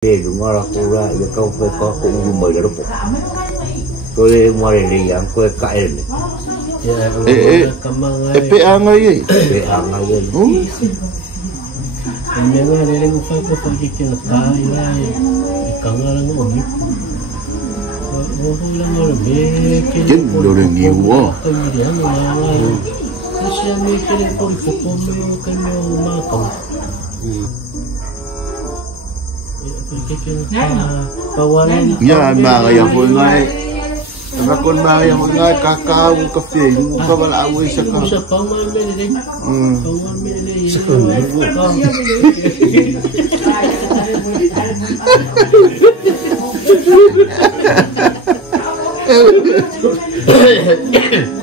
Ngora kura ya kau pe ko ko umur da rupo. Kole mare le yang ko kael. Ya Epe angai. Pe angai. Anya nga le ko fa ko fa ki na ta ila ka nga lang mo ni. O lang mo be ke Lo le ngiwo. ko ni ya nga nga. Siya mi ke le ko ko mo ka no ma ka. Ya mga yang ko ngai. Rakon mga yang ko ngai kakao kafe yung pa wala away sa ka. Sa paman me le. Paman me le.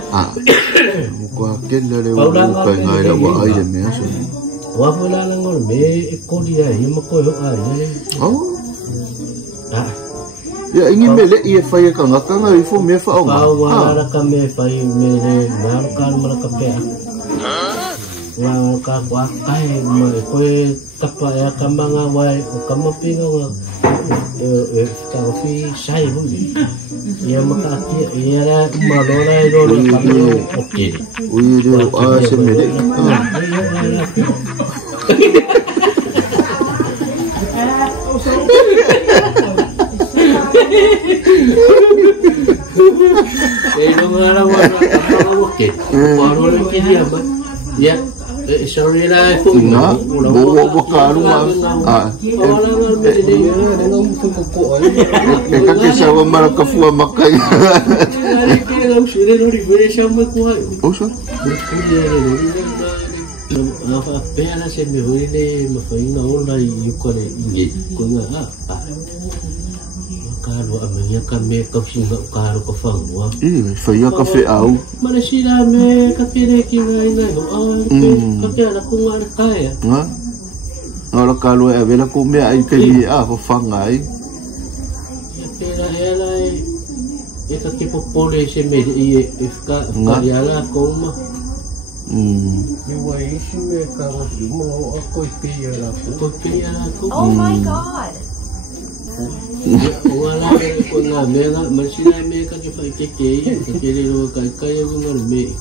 Ah. Ko ken le ko ngai la wa ai me aso. Wa pula lang ngol me ko dia himo ko yo ai. Oh. Ah. Ya ingin mele ia faya ka ngaka ngai fo me fa onga. Wa ka me fai me le mar kan mar ka pe. Wa ka wa kai mo ko tapa ya ka manga wa ka mo pinga wa. Ka fi sai bu. Ya maka ya la malona ro ka mo okey. Ui do se mele. Pero nga okey. Paano rin kaya ba? Ya, sorry la ko. Na, bo ka luma. Ah. Ka ke sa wa mara ka fu makai. Oh so. Pera se me huele mafaina ola yukole inge kunga karo amenya kame kapsinga karo ka fangwa Faya kafe au. mana sila me kapire kinga ina kapira kunga kaya Nga. Ora kalu e vela ko me ai ke ni a ho fangai. kapira ela e ka tipo pole se me ifka kariala koma Iwa isi me karo mo ako ipiyala ko. Oh my god. Wala ko na mega masina me ka ki fa keke ke le ro ka kaya ko ngal me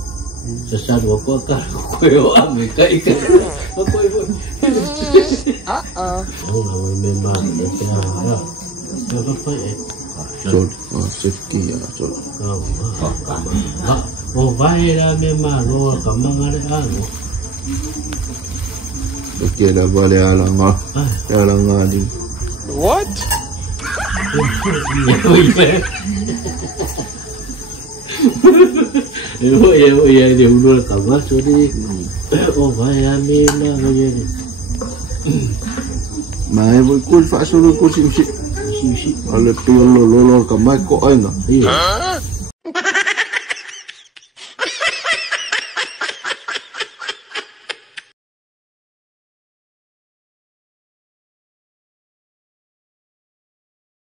sa sadwa ko ka ko yo ame ka ika ko ko oh me ma ne ka ra ko fa Sol, safety ya sol. Oh vai la me ma ro ka mangare ano Oke dah boleh alanga. Alanga di. What? Ya dia udah kabar sorry. Oh vaya mina vaya. Mai boleh kul fa solo kul si. Si. Kalau tu lo kamai ko ai na. Iya.